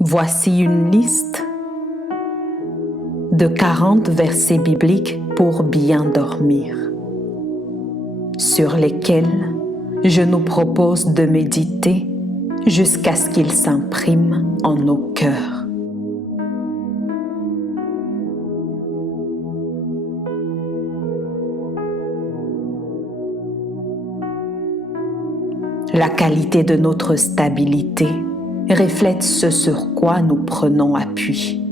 Voici une liste de 40 versets bibliques pour bien dormir, sur lesquels je nous propose de méditer jusqu'à ce qu'ils s'impriment en nos cœurs. La qualité de notre stabilité reflète ce sur quoi nous prenons appui.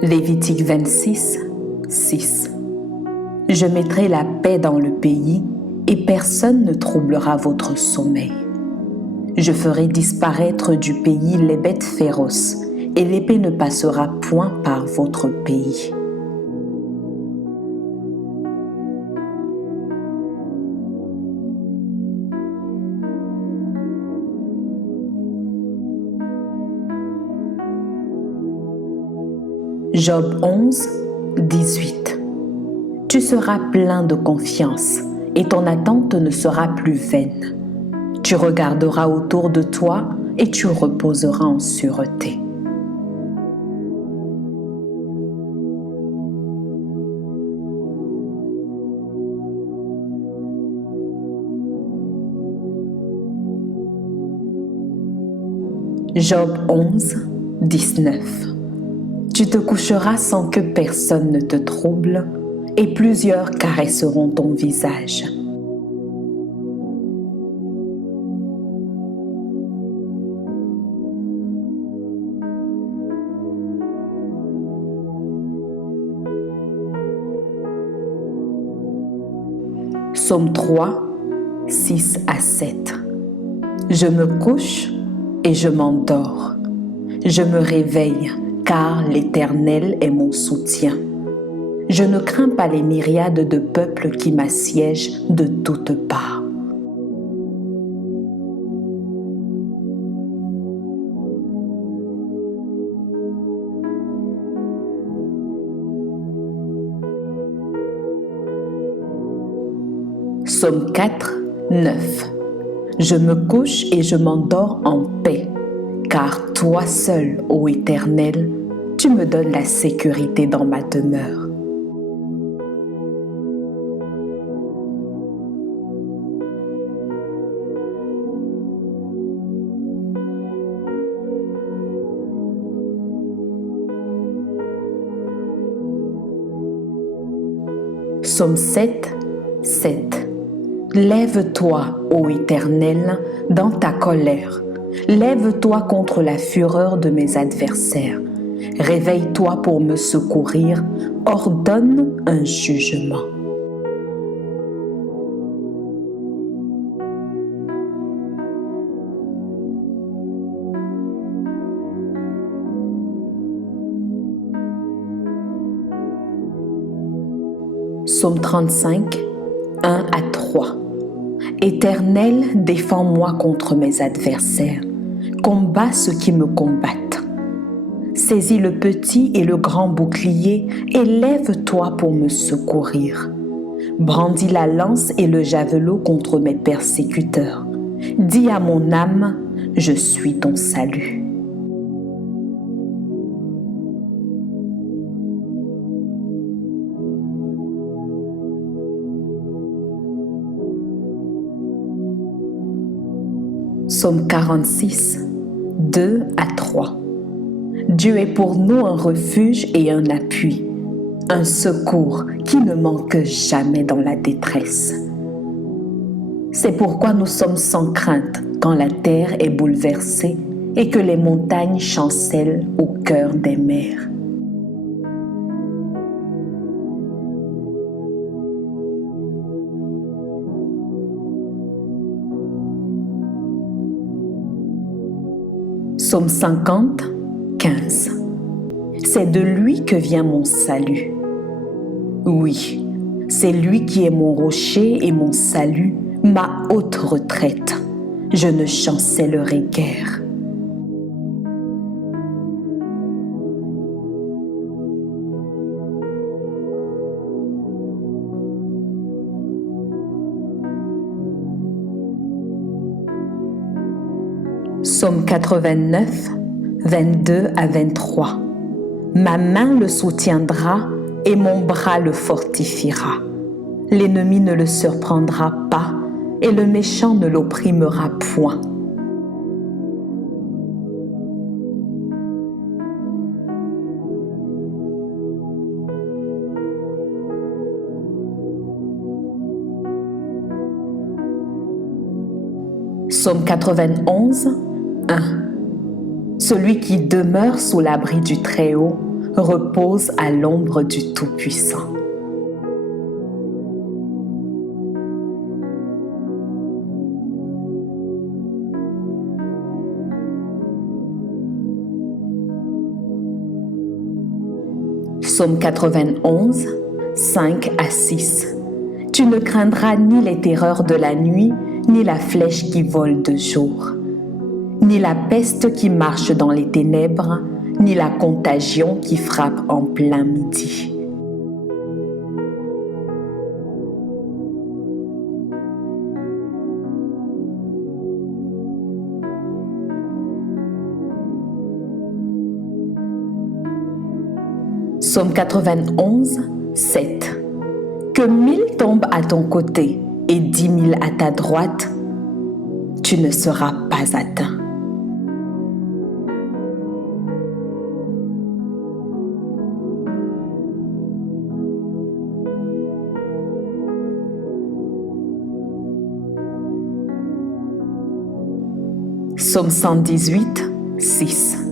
Lévitique 26, 6. Je mettrai la paix dans le pays et personne ne troublera votre sommeil. Je ferai disparaître du pays les bêtes féroces et l'épée ne passera point par votre pays. Job 11, 18. Tu seras plein de confiance et ton attente ne sera plus vaine. Tu regarderas autour de toi et tu reposeras en sûreté. Job 11, 19. Tu te coucheras sans que personne ne te trouble, et plusieurs caresseront ton visage. Psaume 3, 6 à 7. Je me couche et je m'endors. Je me réveille, car l'Éternel est mon soutien. Je ne crains pas les myriades de peuples qui m'assiègent de toutes parts. Psaume 4, 9. Je me couche et je m'endors en paix, car toi seul, ô Éternel, tu me donnes la sécurité dans ma demeure. Psaume 7, 7. Lève-toi, ô Éternel, dans ta colère. Lève-toi contre la fureur de mes adversaires. Réveille-toi pour me secourir. Ordonne un jugement. Psaume 35, 1 à 3. Éternel, défends-moi contre mes adversaires. Combat ceux qui me combattent. Saisis le petit et le grand bouclier et lève-toi pour me secourir. Brandis la lance et le javelot contre mes persécuteurs. Dis à mon âme, je suis ton salut. Psaume 46, 2 à 3. Dieu est pour nous un refuge et un appui, un secours qui ne manque jamais dans la détresse. C'est pourquoi nous sommes sans crainte quand la terre est bouleversée et que les montagnes chancellent au cœur des mers. Psaume 50, 15. C'est de lui que vient mon salut. Oui, c'est lui qui est mon rocher et mon salut, ma haute retraite. je ne chancellerai guère. Psaume 89, 22 à 23. Ma main le soutiendra et mon bras le fortifiera. L'ennemi ne le surprendra pas et le méchant ne l'opprimera point. Psaume 91, 1. Celui qui demeure sous l'abri du Très-Haut repose à l'ombre du Tout-Puissant. Psaume 91, 5 à 6. Tu ne craindras ni les terreurs de la nuit, ni la flèche qui vole de jour, ni la peste qui marche dans les ténèbres, ni la contagion qui frappe en plein midi. Psaume 91, 7. Que 1000 tombent à ton côté et 10 000 à ta droite, tu ne seras pas atteint. Psaume 118, 6.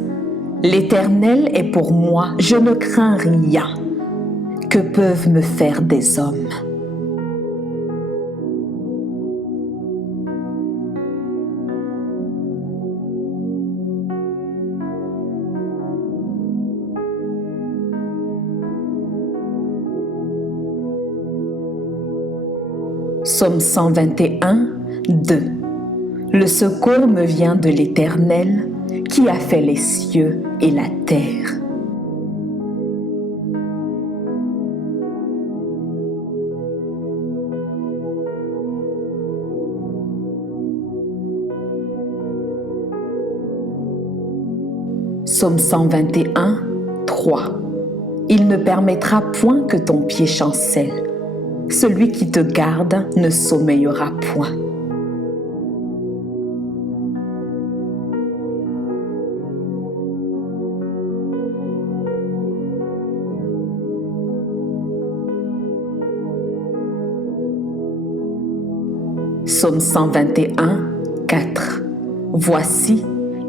L'Éternel est pour moi, je ne crains rien. Que peuvent me faire des hommes? Psaume 121, 2. Le secours me vient de l'Éternel, qui a fait les cieux et la terre. Psaume 121, 3. Il ne permettra point que ton pied chancelle. Celui qui te garde ne sommeillera point. Psaume 121, 4. Voici,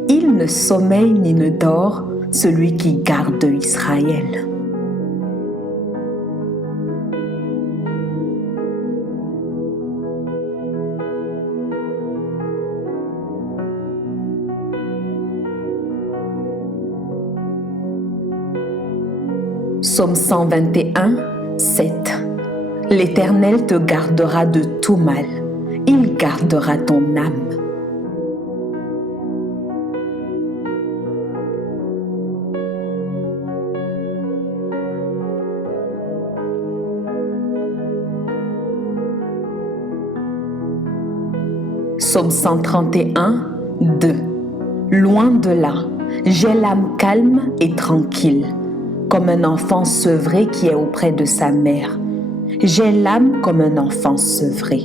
il ne sommeille ni ne dort, celui qui garde Israël. Psaume 121, 7. L'Éternel te gardera de tout mal, il gardera ton âme. Psaume 131, 2. Loin de là, j'ai l'âme calme et tranquille, comme un enfant sevré qui est auprès de sa mère. J'ai l'âme comme un enfant sevré.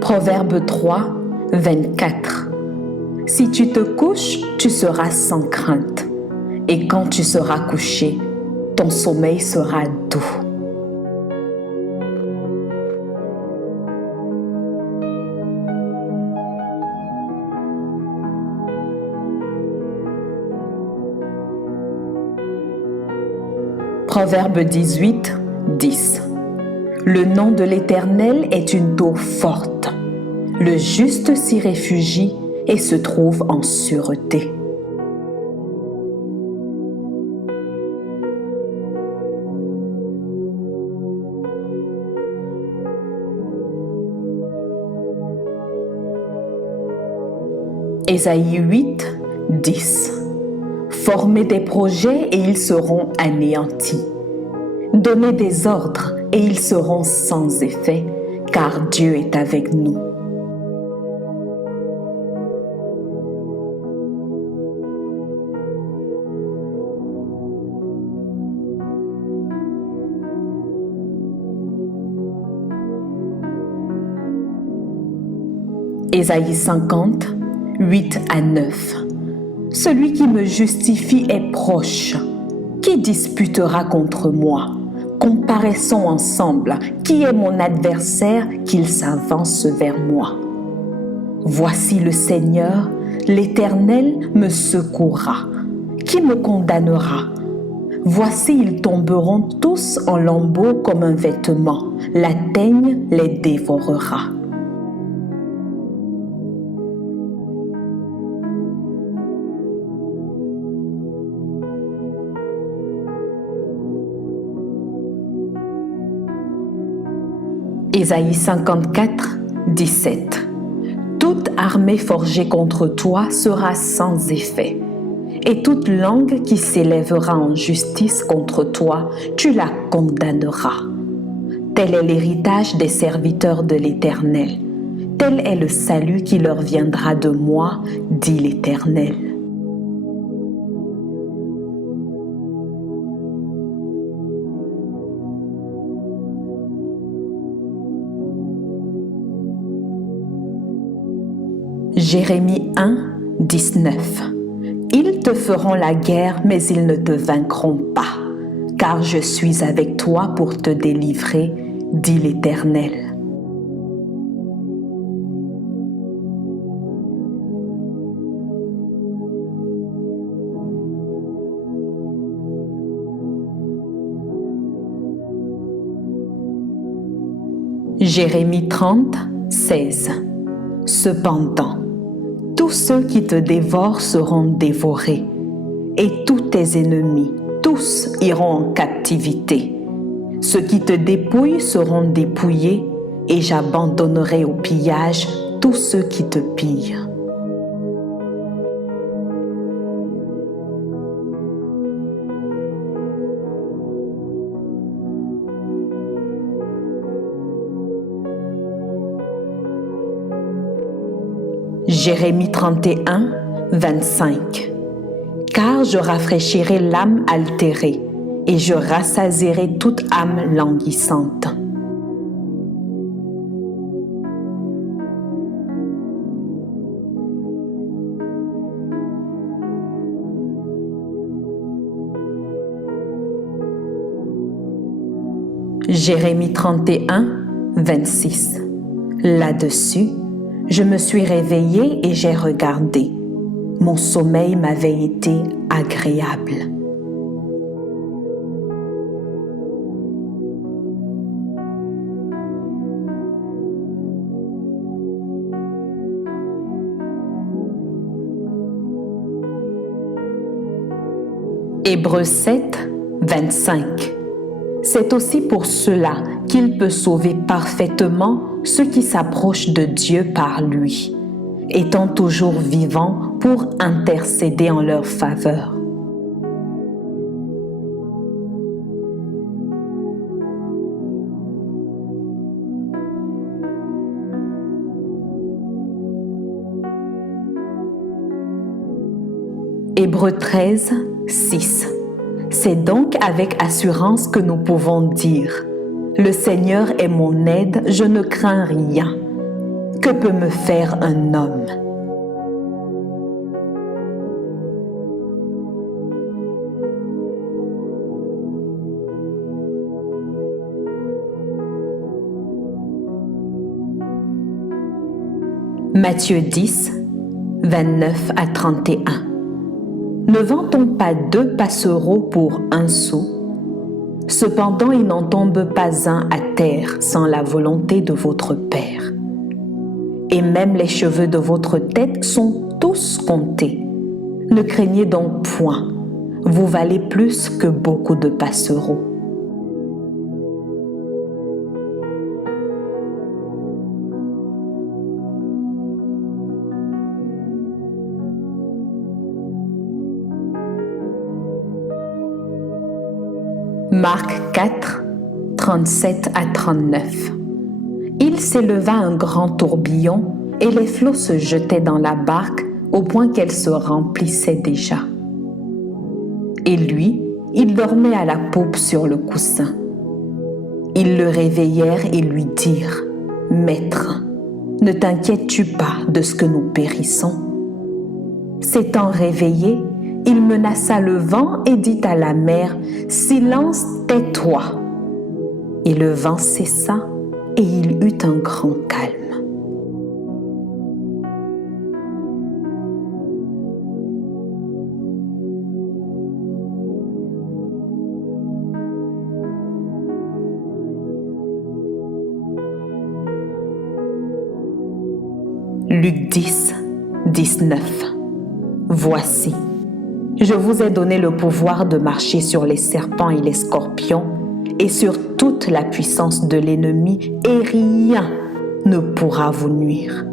Proverbe 3, 24. Si tu te couches, tu seras sans crainte, et quand tu seras couché, ton sommeil sera doux. Proverbe 18, 10. Le nom de l'Éternel est une tour forte. Le juste s'y réfugie et se trouve en sûreté. Ésaïe 8, 10. Formez des projets et ils seront anéantis. Donnez des ordres et ils seront sans effet, car Dieu est avec nous. Ésaïe 50, 8 à 9. Celui qui me justifie est proche. Qui disputera contre moi? Comparaissons ensemble. Qui est mon adversaire qu'il s'avance vers moi? Voici le Seigneur, l'Éternel me secourra. Qui me condamnera? Voici, ils tomberont tous en lambeaux comme un vêtement. La teigne les dévorera. Ésaïe 54, 17. Toute armée forgée contre toi sera sans effet, et toute langue qui s'élèvera en justice contre toi, tu la condamneras. Tel est l'héritage des serviteurs de l'Éternel. Tel est le salut qui leur viendra de moi, dit l'Éternel. Jérémie 1, 19. Ils te feront la guerre, mais ils ne te vaincront pas, car je suis avec toi pour te délivrer, dit l'Éternel. Jérémie 30, 16. Cependant, tous ceux qui te dévorent seront dévorés, et tous tes ennemis, tous iront en captivité. Ceux qui te dépouillent seront dépouillés, et j'abandonnerai au pillage tous ceux qui te pillent. Jérémie 31, 25. Car je rafraîchirai l'âme altérée et je rassasierai toute âme languissante. Jérémie 31, 26. Là-dessus, je me suis réveillée et j'ai regardé. Mon sommeil m'avait été agréable. Hébreux 7, 25. C'est aussi pour cela qu'il peut sauver parfaitement ceux qui s'approchent de Dieu par lui, étant toujours vivant pour intercéder en leur faveur. Hébreux 13, 6. C'est donc avec assurance que nous pouvons dire « Le Seigneur est mon aide, je ne crains rien. Que peut me faire un homme ?» Matthieu 10, 29 à 31. Ne vend-on pas 2 passereaux pour 1 sou? Cependant, il n'en tombe pas un à terre sans la volonté de votre Père. Et même les cheveux de votre tête sont tous comptés. Ne craignez donc point, vous valez plus que beaucoup de passereaux. Marc 4, 37 à 39. Il s'éleva un grand tourbillon et les flots se jetaient dans la barque au point qu'elle se remplissait déjà. Et lui, il dormait à la poupe sur le coussin. Ils le réveillèrent et lui dirent : « Maître, ne t'inquiètes-tu pas de ce que nous périssons ? » S'étant réveillé, il menaça le vent et dit à la mer : « Silence, tais-toi !» Et le vent cessa et il eut un grand calme. Luc 10, 19. Voici, je vous ai donné le pouvoir de marcher sur les serpents et les scorpions et sur toute la puissance de l'ennemi, et rien ne pourra vous nuire.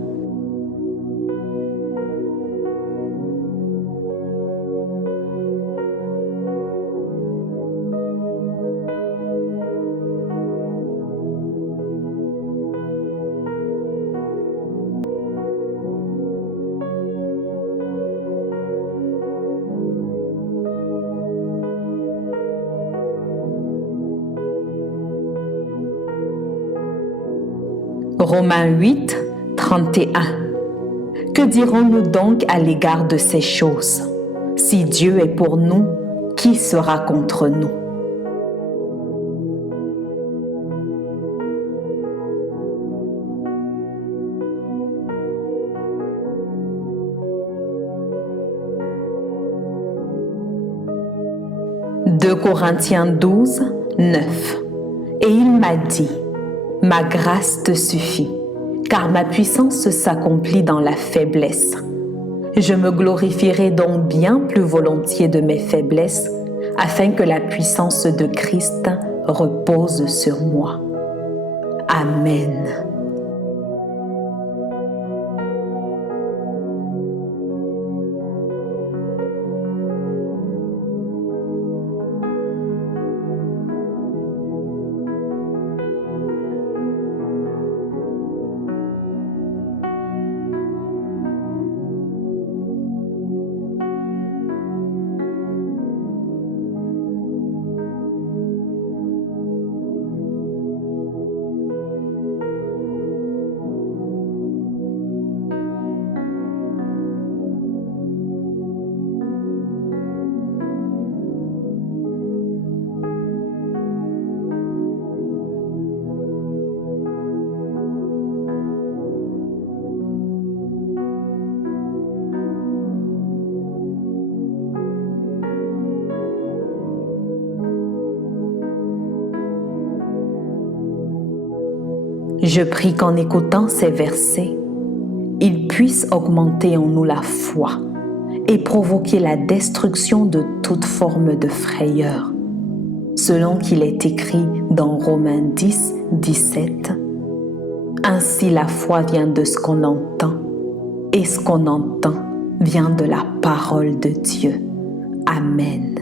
Romains 8, 31. Que dirons-nous donc à l'égard de ces choses ? Si Dieu est pour nous, qui sera contre nous ? « 2 Corinthiens 12, 9. Et il m'a dit : ma grâce te suffit, car ma puissance s'accomplit dans la faiblesse. Je me glorifierai donc bien plus volontiers de mes faiblesses, afin que la puissance de Christ repose sur moi. Amen. Je prie qu'en écoutant ces versets, ils puissent augmenter en nous la foi et provoquer la destruction de toute forme de frayeur, selon qu'il est écrit dans Romains 10, 17. Ainsi la foi vient de ce qu'on entend, et ce qu'on entend vient de la parole de Dieu. Amen.